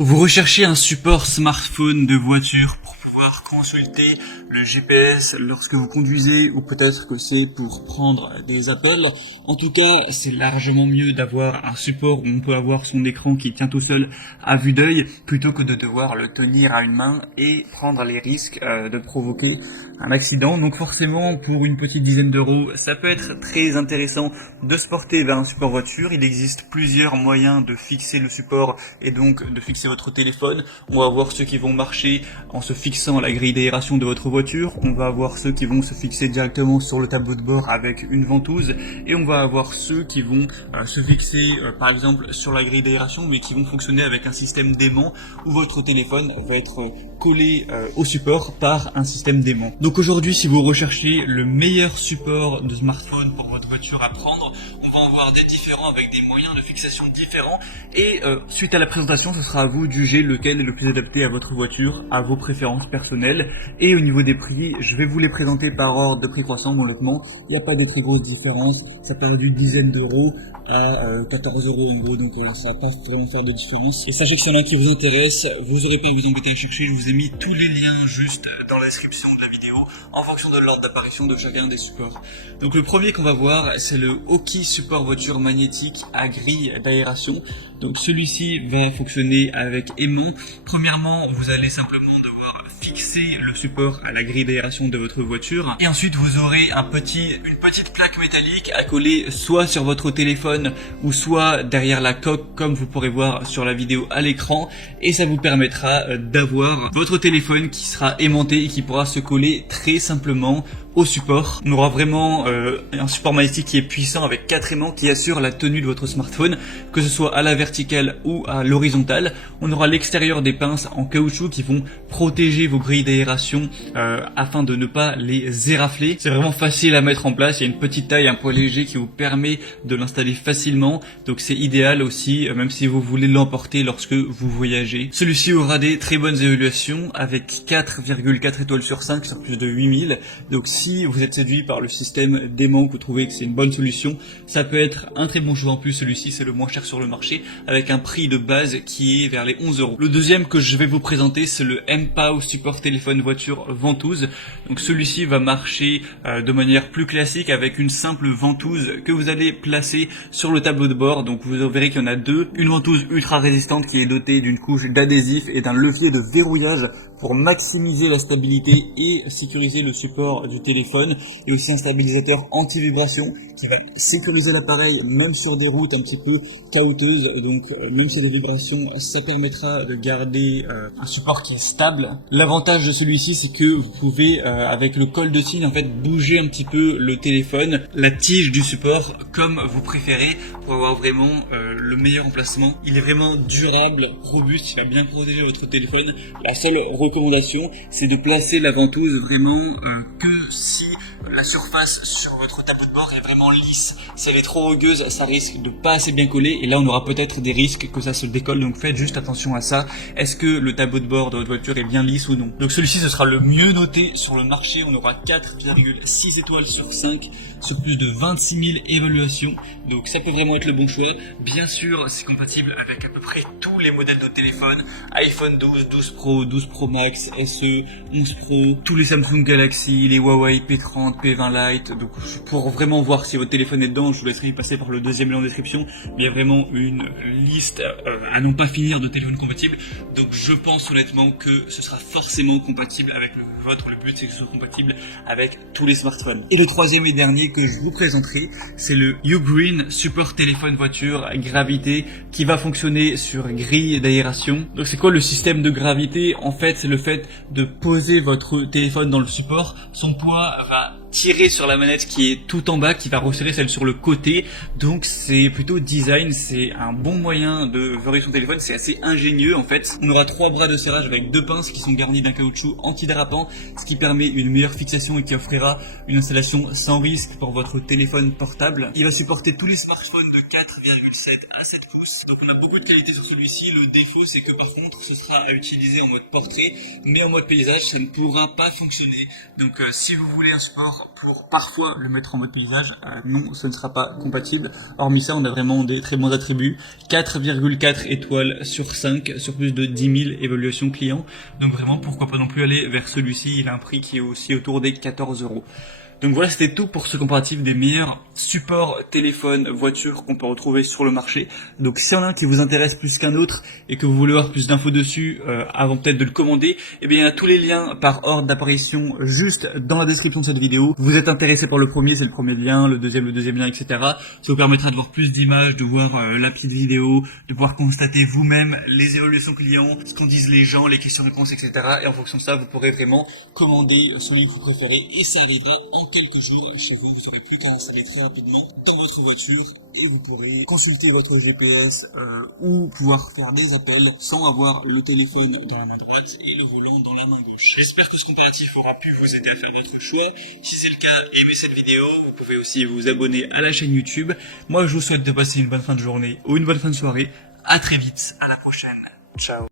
Vous recherchez un support smartphone de voiture pour pouvoir consulter le GPS lorsque vous conduisez, ou peut-être que c'est pour prendre des appels. En tout cas, c'est largement mieux d'avoir un support où on peut avoir son écran qui tient tout seul à vue d'œil, plutôt que de devoir le tenir à une main et prendre les risques de provoquer un accident. Donc forcément, pour une petite dizaine d'euros, ça peut être très intéressant de se porter vers un support voiture. Il existe plusieurs moyens de fixer le support et donc de fixer votre téléphone. On va voir ceux qui vont marcher en se fixant à la grille d'aération de votre voiture. On va avoir ceux qui vont se fixer directement sur le tableau de bord avec une ventouse. Et on va avoir ceux qui vont se fixer par exemple sur la grille d'aération, mais qui vont fonctionner avec un système d'aimant où votre téléphone va être collé au support par un système d'aimant. Donc aujourd'hui, si vous recherchez le meilleur support de smartphone pour votre voiture à prendre, on va en voir des différents avec des moyens de fixation différents, et suite à la présentation, ce sera à vous de juger lequel est le plus adapté à votre voiture, à vos préférences personnelles. Et au niveau des prix, je vais vous les présenter par ordre de prix croissant. Honnêtement, il n'y a pas de très grosse différence, ça part d'une dizaine d'euros à 14 euros en gros, donc ça va pas vraiment faire de différence. Et sachez que s'il y en a qui vous intéresse, vous n'aurez pas à vous embêter à chercher, je vous ai mis tous les liens juste dans la description de la vidéo en fonction de l'ordre d'apparition de chacun des supports. Donc le premier qu'on va voir, c'est le Oki support voiture magnétique à grille d'aération. Donc celui-ci va fonctionner avec aimant. Premièrement, vous allez simplement devoir fixer le support à la grille d'aération de votre voiture, et ensuite vous aurez une petite plaque métallique à coller soit sur votre téléphone ou soit derrière la coque, comme vous pourrez voir sur la vidéo à l'écran, et ça vous permettra d'avoir votre téléphone qui sera aimanté et qui pourra se coller très simplement au support. On aura vraiment un support magnétique qui est puissant avec 4 aimants qui assurent la tenue de votre smartphone, que ce soit à la verticale ou à l'horizontale. On aura l'extérieur des pinces en caoutchouc qui vont protéger vos grilles d'aération afin de ne pas les érafler. C'est vraiment facile à mettre en place, il y a une petite taille, un poids léger qui vous permet de l'installer facilement, donc c'est idéal aussi même si vous voulez l'emporter lorsque vous voyagez. Celui-ci aura des très bonnes évaluations avec 4,4 étoiles sur 5 sur plus de 8000, donc si vous êtes séduit par le système d'aimant, que vous trouvez que c'est une bonne solution, ça peut être un très bon choix. En plus, celui-ci c'est le moins cher sur le marché avec un prix de base qui est vers les 11 euros. Le deuxième que je vais vous présenter, c'est le mPOW support téléphone voiture ventouse. Donc celui-ci va marcher de manière plus classique avec une simple ventouse que vous allez placer sur le tableau de bord. Donc vous verrez qu'il y en a deux. Une ventouse ultra résistante qui est dotée d'une couche d'adhésif et d'un levier de verrouillage pour maximiser la stabilité et sécuriser le support du téléphone, et aussi un stabilisateur anti-vibration qui va sécuriser l'appareil même sur des routes un petit peu caouteuses. Donc même s'il y a des vibrations, ça permettra de garder un support qui est stable. L'avantage de celui-ci, c'est que vous pouvez avec le col de cygne en fait bouger un petit peu le téléphone, la tige du support comme vous préférez, pour avoir vraiment le meilleur emplacement. Il est vraiment durable, robuste, il va bien protéger votre téléphone. La seule recommandation, c'est de placer la ventouse vraiment que si la surface sur votre tableau de bord est vraiment lisse. Si elle est trop rugueuse, ça risque de pas assez bien coller, et là on aura peut-être des risques que ça se décolle, donc faites juste attention à ça. Est-ce que le tableau de bord de votre voiture est bien lisse ou non? Donc celui-ci, ce sera le mieux noté sur le marché. On aura 4,6 étoiles sur 5 sur plus de 26 000 évaluations, donc ça peut vraiment être le bon choix. Bien sûr, c'est compatible avec à peu près tous les modèles de téléphone: iPhone 12, 12 Pro, 12 Pro Max, SE, 11 Pro, tous les Samsung Galaxy, les Huawei P30, P20 Lite. Donc pour vraiment voir si votre téléphone est dedans, je vous laisserai passer par le deuxième lien en description. Il y a vraiment une liste à non pas finir de téléphones compatibles, donc je pense honnêtement que ce sera forcément compatible avec le vôtre. Le but, c'est que ce soit compatible avec tous les smartphones. Et le troisième et dernier que je vous présenterai, c'est le Ugreen support téléphone voiture gravité, qui va fonctionner sur grille d'aération. Donc c'est quoi le système de gravité? En fait, c'est le fait de poser votre téléphone dans le support. Son poids va tirer sur la manette qui est tout en bas, qui va resserrer celle sur le côté. Donc c'est plutôt design, c'est un bon moyen de verrouiller son téléphone, c'est assez ingénieux en fait. On aura 3 bras de serrage avec 2 pinces qui sont garnis d'un caoutchouc antidérapant, ce qui permet une meilleure fixation et qui offrira une installation sans risque pour votre téléphone portable. Il va supporter tous les smartphones de 4,7 à 7 pouces. Donc on a beaucoup de qualité sur celui-ci. Le défaut, c'est que par contre, ce sera à utiliser en mode portrait, mais en mode paysage, ça ne pourra pas fonctionner. Donc si vous voulez un support pour parfois le mettre en mode paysage, non, ce ne sera pas compatible. Hormis ça, on a vraiment des très bons attributs. 4,4 étoiles sur 5, sur plus de 10 000 évaluations clients. Donc vraiment, pourquoi pas non plus aller vers celui-ci. Il a un prix qui est aussi autour des 14 €. Donc voilà, c'était tout pour ce comparatif des meilleurs supports téléphone, voiture qu'on peut retrouver sur le marché. Donc s'il y en a un qui vous intéresse plus qu'un autre et que vous voulez avoir plus d'infos dessus avant peut-être de le commander, eh bien il y a tous les liens par ordre d'apparition juste dans la description de cette vidéo. Vous êtes intéressé par le premier, c'est le premier lien, le deuxième lien, etc. Ça vous permettra de voir plus d'images, de voir la petite vidéo, de pouvoir constater vous-même les évaluations clients, ce qu'en disent les gens, les questions-réponses, etc. Et en fonction de ça, vous pourrez vraiment commander celui que vous préférez et ça arrivera en quelques jours chez vous. Vous n'aurez plus qu'à installer très rapidement dans votre voiture et vous pourrez consulter votre GPS ou pouvoir faire des appels sans avoir le téléphone dans la main droite et le volant dans la main gauche. J'espère que ce comparatif aura pu vous aider à faire votre choix. Si c'est le cas, aimez cette vidéo. Vous pouvez aussi vous abonner à la chaîne YouTube. Moi, je vous souhaite de passer une bonne fin de journée ou une bonne fin de soirée. À très vite. À la prochaine. Ciao.